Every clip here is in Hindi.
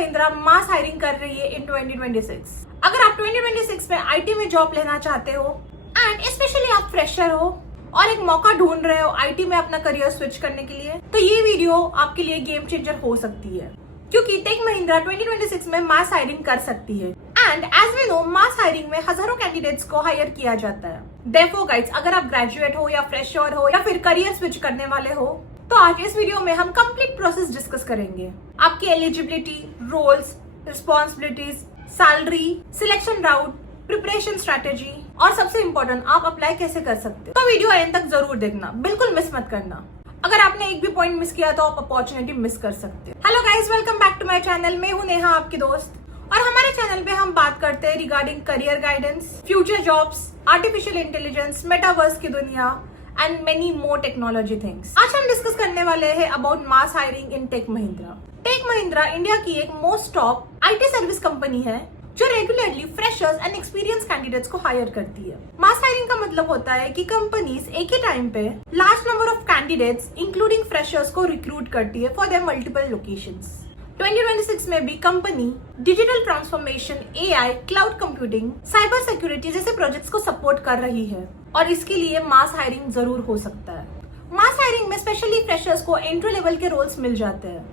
महिंद्रा मास हायरिंग कर रही है इन 2026। अगर आप 2026 में आईटी में जॉब लेना चाहते हो एंड स्पेशली आप फ्रेशर हो और एक मौका ढूंढ रहे हो आईटी में अपना करियर स्विच करने के लिए, तो ये वीडियो आपके लिए गेम चेंजर हो सकती है, क्योंकि टेक महिंद्रा 2026 में मास हायरिंग कर सकती है। And as we know, mass hiring में हजारों कैंडिडेट्स को हायर किया जाता है। देयरफॉर गाइस, अगर आप ग्रेजुएट हो या फ्रेशर हो या फिर करियर स्विच करने वाले हो, तो आज इस वीडियो में हम कंप्लीट प्रोसेस डिस्कस करेंगे। आपकी eligibility, roles, responsibilities, salary, selection route, preparation strategy और सबसे इम्पोर्टेंट, आप अप्लाई कैसे कर सकते हो। तो वीडियो एंड तक जरूर देखना, बिल्कुल मिस मत करना। अगर आपने एक भी पॉइंट मिस किया तो आप अपॉर्चुनिटी मिस कर सकते हैं। Hello guys, welcome back to my channel. मैं हूं नेहा, आपकी दोस्त, और हमारे चैनल पे हम बात करते हैं regarding career guidance, future jobs, artificial intelligence, metaverse की दुनिया and many more technology things. आज हम डिस्कस करने वाले हैं about mass hiring in take Mahindra. Tech Mahindra India की एक most top IT service company है जो regularly freshers and experience candidates को हायर करती है। मास हायरिंग का मतलब होता है कि कंपनीज एक ही टाइम पे large number of candidates including freshers को रिक्रूट करती है फॉर देयर मल्टीपल लोकेशंस। 2026 में भी company digital transformation, AI, cloud computing, cyber security जैसे प्रोजेक्ट्स को सपोर्ट कर रही है और इसके लिए मास हायरिंग जरूर हो सकता है। मास हायरिंग में स्पेशली फ्रेशर्स को एंट्री लेवल के रोल्स मिल जाते हैं।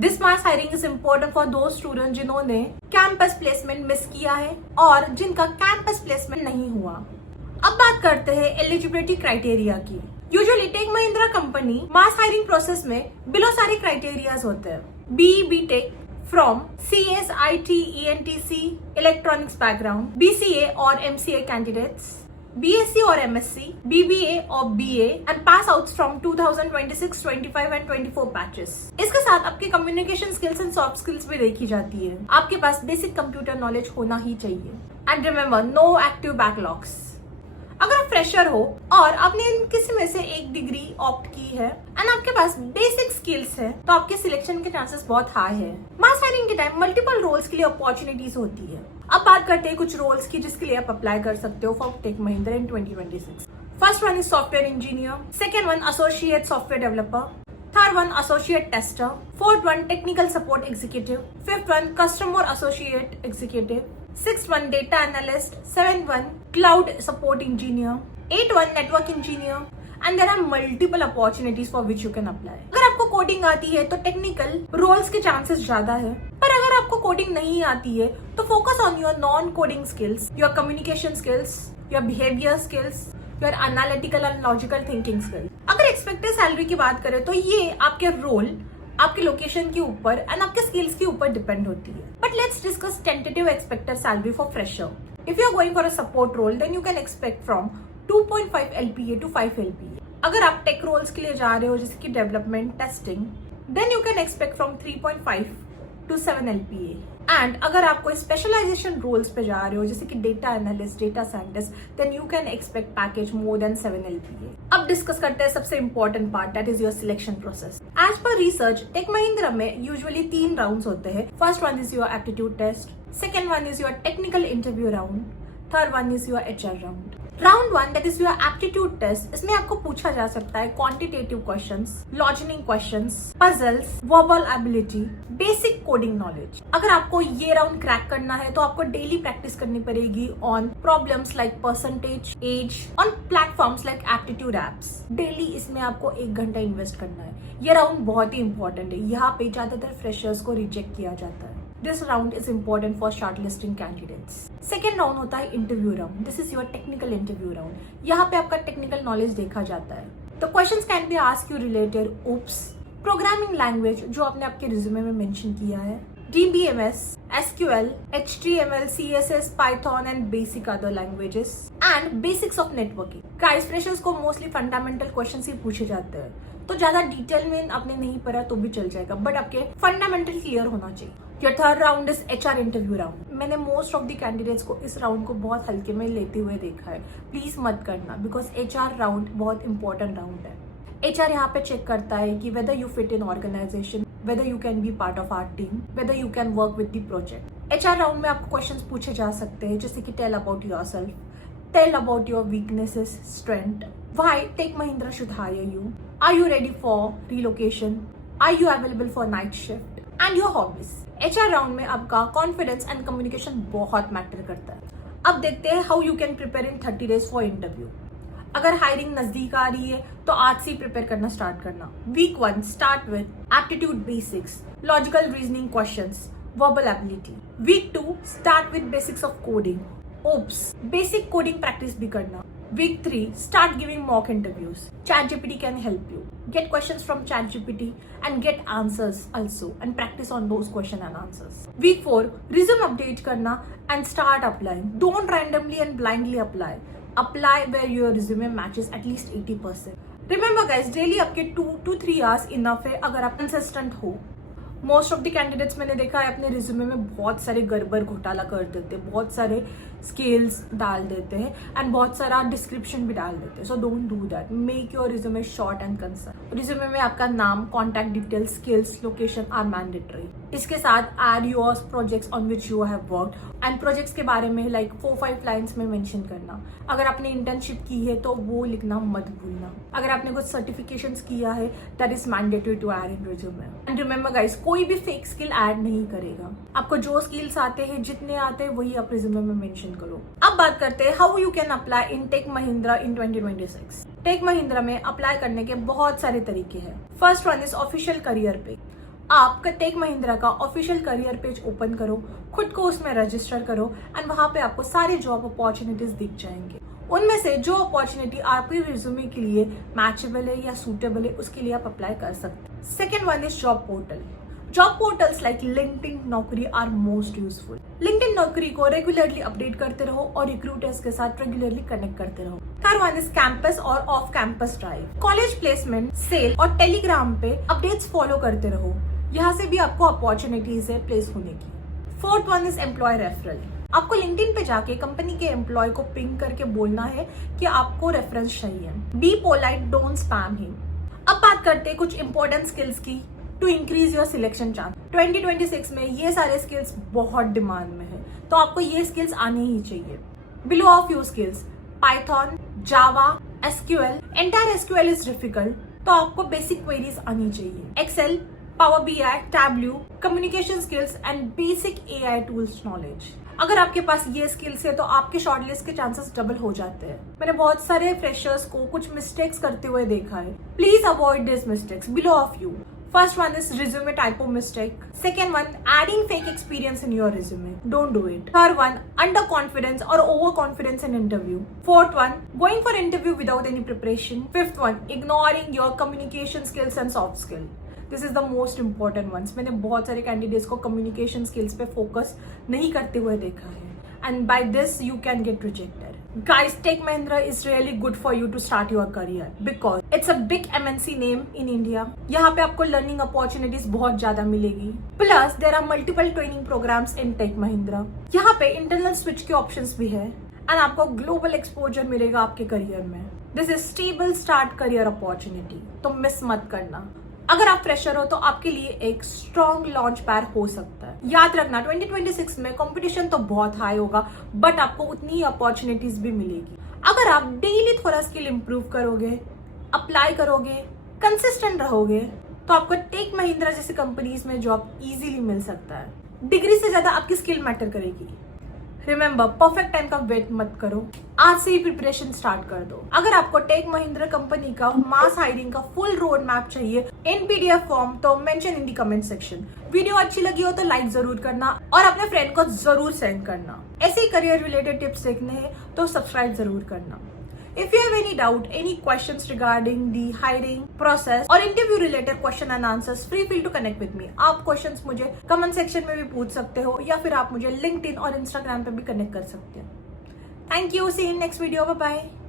This mass hiring is important for दो स्टूडेंट जिन्होंने कैंपस प्लेसमेंट मिस किया है और जिनका कैंपस प्लेसमेंट नहीं हुआ। अब बात करते हैं एलिजिबिलिटी क्राइटेरिया की। Usually Tech Mahindra company mass hiring process में बिलो सारे क्राइटेरियाज होते हैं। B tech from CS, IT, ENTC, electronics background, BCA और MCA कैंडिडेट्स, BSc और MSc, BBA और BA and pass outs from 2026, 25 and 24 batches. इसके साथ आपकी communication skills and soft skills भी देखी जाती है। आपके पास बेसिक कंप्यूटर नॉलेज होना ही चाहिए। And remember, no active backlogs. अगर आप फ्रेशर हो और आपने इन किसी में से एक डिग्री ऑप्ट की है एंड आपके पास बेसिक स्किल्स है, तो आपके सिलेक्शन के चांसेस बहुत हाई है। मास हायरिंग के टाइम मल्टीपल रोल्स के लिए अपॉर्चुनिटीज होती है। अब बात करते हैं कुछ रोल्स की जिसके लिए आप अप्लाई कर सकते हो for Tech Mahindra in 2026। First one is software engineer, second one associate software developer, third one associate tester, fourth one technical support executive, fifth one customer associate executive, sixth one data analyst, seventh one cloud support engineer, eight one network engineer, and there are multiple opportunities for which you can apply. अगर आपको कोडिंग आती है तो टेक्निकल रोल्स के चांसेस ज्यादा है, पर अगर आपको कोडिंग नहीं आती है तो focus on your non coding skills, your communication skills, your behaviour skills, your analytical and logical thinking skills. अगर एक्सपेक्टेड सैलरी की बात करें तो ये आपके रोल, आपके लोकेशन के ऊपर एंड आपके स्किल्स के ऊपर डिपेंड होती है। But let's discuss tentative expected salary for fresher. If you are going for a support role, then you can expect from 2.5 LPA to 5 LPA। अगर आप टेक रोल्स के लिए जा रहे हो जैसे कि development, testing, then you can expect from 3.5 to 7 LPA। And अगर आप कोई स्पेशलाइजेशन रोल्स पे जा रहे हो जैसे कि data analyst, data scientist, then you can expect package more than 7 LPA। अब डिस्कस करते हैं सबसे important part, that is your selection process. As per research, Tech Mahindra में यूजुअली 3 राउंड्स होते हैं। First one is your aptitude test, second one is your technical interview round, third one is your HR round. Round 1 that is your aptitude test, इसमें आपको पूछा जा सकता है quantitative questions, logical questions, puzzles, verbal ability, basic coding knowledge. अगर आपको ये राउंड क्रैक करना है तो आपको डेली प्रैक्टिस करनी पड़ेगी on problems like percentage, age, on platforms like aptitude apps. Daily इसमें आपको 1 घंटा इन्वेस्ट करना है। ये राउंड बहुत ही इंपॉर्टेंट है। यहाँ पे ज्यादातर फ्रेशर्स को रिजेक्ट किया जाता है। This round is important for shortlisting candidates. Second round होता है interview round. This is your technical interview round. यहाँ पे आपका टेक्निकल नॉलेज देखा जाता है। The questions can be asked you related OOPS, programming language जो आपने आपके रिज्यूमे में मेंशन किया है, DBMS, SQL, HTML, CSS, Python and basic other languages and basics of networking. Guys, freshers को मोस्टली फंडामेंटल क्वेश्चंस ही पूछे जाते हैं, तो ज्यादा डिटेल में आपने नहीं पढ़ा तो भी चल जाएगा, बट आपके फंडामेंटल क्लियर होना चाहिए। Your third round is HR interview round. मैंने मोस्ट ऑफ द कैंडिडेट्स को इस राउंड को बहुत हल्के में लेते हुए देखा है। प्लीज मत करना, बिकॉज HR राउंड बहुत इंपॉर्टेंट राउंड है। HR यहाँ पे चेक करता है कि whether you fit in organisation, whether you can be part of our team, whether you can work with the project. HR round में आपको क्वेश्चंस पूछे जा सकते हैं जैसे कि tell about yourself, tell about your weaknesses, strength, why Tech Mahindra should hire you, are you ready for relocation, are you available for night shift, and your hobbies. HR round में आपका कॉन्फिडेंस एंड कम्युनिकेशन बहुत मैटर करता है। अब देखते हैं how you can prepare in 30 days for interview. अगर हायरिंग नजदीक आ रही है तो आज से ही प्रिपेयर करना स्टार्ट करना। Week 1 start with aptitude basics, logical reasoning questions, verbal ability. Week 2 start with basics of coding, oops, basic coding practice भी करना। Week 3 start giving mock interviews. ChatGPT can help you. Get questions from ChatGPT and get answers also and practice on those question and answers. Week 4 resume update करना and start applying. Don't randomly and blindly apply. Apply where your resume matches at least 80%. Remember guys, daily आपके 2 to 3 hours enough है अगर आप consistent हो। मोस्ट ऑफ द कैंडिडेट्स मैंने देखा है अपने रिज्यूमे में बहुत सारे गड़बड़ घोटाला कर देते हैं, बहुत सारे स्केल्स डाल देते हैं एंड बहुत सारा डिस्क्रिप्शन भी डाल देते हैं। So don't do that. Make your resume short and concern. Resume में आपका नाम, contact details, skills, location are mandatory. इसके साथ add your projects on which you have worked and projects के बारे में लाइक 4-5 लाइन्स में मेंशन करना। अगर आपने इंटर्नशिप की है तो वो लिखना मत भूलना। अगर आपने कुछ सर्टिफिकेशंस किया है that is mandatory to add in resume. And remember guys, कोई भी फेक स्किल ऐड नहीं करेगा। आपको जो स्किल्स आते हैं, जितने आते हैं, वही आप रिज्यूमे में मेंशन करो। अब बात करते हैं how you can apply in take Mahindra in 2026। Tech Mahindra में अप्लाई करने के बहुत सारे तरीके हैं। First one is official career page. आप टेक महिंद्रा का ऑफिशियल करियर पेज ओपन करो, खुद को उसमें रजिस्टर करो एंड वहां पे आपको सारे जॉब अपॉर्चुनिटीज दिख जाएंगे। उनमें से जो अपॉर्चुनिटी आपके रिज्यूमे के लिए मैचेबल है या सूटेबल है उसके लिए आप अप्लाई कर सकते हैं। Second one is job portal. Job portals like LinkedIn, नौकरी आर मोस्ट यूजफुल। लिंक्डइन नौकरी को रेगुलरली अपडेट करते रहो और रिक्रूटर्स के साथ रेगुलरली कनेक्ट करते रहो। थर्ड वन इज कैंपस और off campus drive. College placement, cell और टेलीग्राम पे अपडेट्स फॉलो करते रहो। यहाँ से भी आपको अपॉर्चुनिटीज है प्लेस होने की। Fourth one is employ referral. आपको लिंक्डइन पे जाके कंपनी के एम्प्लॉय को पिंग करके बोलना है कि आपको रेफरेंस चाहिए। Be polite, don't spam him. अब बात करते हैं कुछ इंपॉर्टेंट स्किल्स की to increase your selection chance. 2026 में ये सारे स्किल्स बहुत डिमांड में है, तो आपको ये स्किल्स आनी ही चाहिए। Below of few skills, Python, Java, SQL. Entire SQL is difficult, तो आपको बेसिक क्वेरीज आनी चाहिए। Excel, Power BI, Tableau, communication skills and basic AI tools knowledge. अगर आपके पास ये स्किल्स है तो आपके शॉर्टलिस्ट के चांसेस डबल हो जाते हैं। मैंने बहुत सारे फ्रेशर्स को कुछ मिस्टेक्स करते हुए देखा है। Please avoid this mistakes below of you. First one is resume typo mistake. Second one, adding fake experience in your resume. Don't do it. Third one, underconfidence or overconfidence in interview. Fourth one, going for interview without any preparation. Fifth one, ignoring your communication skills and soft skill. This is the most important ones. मैंने बहुत सारे candidates को communication skills पे focus नहीं करते हुए देखा है. And by this you can get rejected. Guys, Tech Mahindra is really good for you to start your career because it's a big MNC name in India. यहाँ पे आपको learning opportunities बहुत ज्यादा मिलेगी. Plus there are multiple training programs in Tech Mahindra. यहाँ पे internal switch के options भी है and आपको global exposure मिलेगा आपके career में. This is stable start career opportunity. तो miss मत करना। अगर आप फ्रेशर हो तो आपके लिए एक स्ट्रॉन्ग लॉन्च पैड हो सकता है। याद रखना 2026 में कंपटीशन तो बहुत हाई होगा बट आपको उतनी अपॉर्चुनिटीज भी मिलेगी। अगर आप डेली थोड़ा स्किल इंप्रूव करोगे, अप्लाई करोगे, कंसिस्टेंट रहोगे तो आपको टेक महिंद्रा जैसी कंपनीज में जॉब इजीली मिल सकता है। डिग्री से ज्यादा आपकी स्किल मैटर करेगी। रिमेंबर, परफेक्ट टाइम का वेट मत करो, आज से ही प्रिपरेशन स्टार्ट कर दो। अगर आपको टेक महिंद्रा कंपनी का मास हायरिंग का फुल रोड मैप चाहिए इन पीडीएफ फॉर्म तो mention in the comment section. Video अच्छी लगी हो तो लाइक जरूर करना और अपने फ्रेंड को जरूर सेंड करना। ऐसे ही करियर रिलेटेड टिप्स देखने हैं तो सब्सक्राइब जरूर करना। If you have any doubt, any questions regarding the hiring process or interview related question and answers, feel to connect with me. आप questions मुझे comment section में भी पूछ सकते हो या फिर आप मुझे LinkedIn और Instagram पे भी connect कर सकते हो। Thank you. See you in next video. Bye bye.